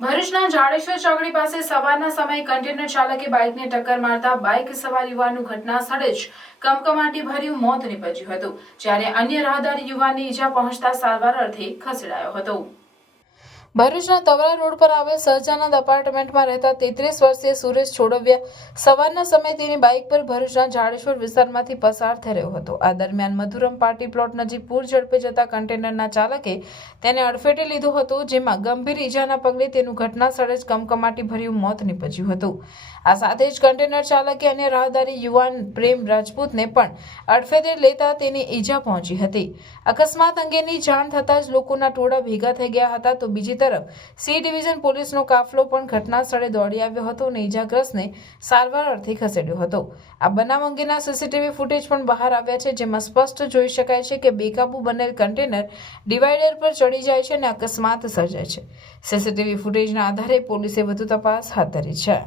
ભરૂચના જાડેશ્વર ચોકડી પાસે સવારના સમયે કન્ટેનર ચાલકે બાઇકને ટક્કર મારતા બાઇક સવાર યુવાનનું ઘટના સ્થળે જ કમકમાટી ભર્યું મોત નીપજ્યું હતું, જ્યારે અન્ય રાહદારી યુવાનને ઈજા પહોંચતા સારવાર અર્થે ખસેડાયો હતો। ભરૂચના તવરા રોડ પર આવેલ સહજાનંદ એપાર્ટમેન્ટમાં રહેતા 33 વર્ષીય સુરેશ છોડવિયા સવારના સમયે તેની બાઇક પર ભરૂચના જાડેશ્વર વિસ્તારમાંથી પસાર થઈ રહ્યો હતો। આ દરમિયાન મધુરમ પાર્ટી પ્લોટ નજીક પૂર ઝડપે જતા કન્ટેનરના ચાલકે તેને અડફેટે લીધો હતો, જેમાં ગંભીર ઈજાના પગલે તેનું ઘટના સ્થળે જ કમકમાટી ભર્યું મોત નીપજ્યું હતું। આ સાથે જ કન્ટેનર ચાલકે અન્ય રાહદારી યુવાન પ્રેમ રાજપૂતને પણ અડફેટે લેતા તેની ઈજા પહોંચી હતી। અકસ્માત અંગેની જાણ થતાં જ લોકોના ટોળા ભેગા થઈ ગયા હતા, તો બીજી તરફ સી ડિવિઝન પોલીસનો કાફલો પણ ઘટના સ્થળે દોડી આવ્યો હતો અને ઈજાગ્રસ્તને સારવાર અર્થે ખસેડ્યો હતો। આ બનાવ અંગેના સીસીટીવી ફૂટેજ પણ બહાર આવ્યા છે, જેમાં સ્પષ્ટ જોઈ શકાય છે કે બેકાબુ બનેલ કન્ટેનર ડિવાઈડર પર ચડી જાય છે અને અકસ્માત સર્જાય છે। સીસીટીવી ફૂટેજના આધારે પોલીસે વધુ તપાસ હાથ ધરી છે।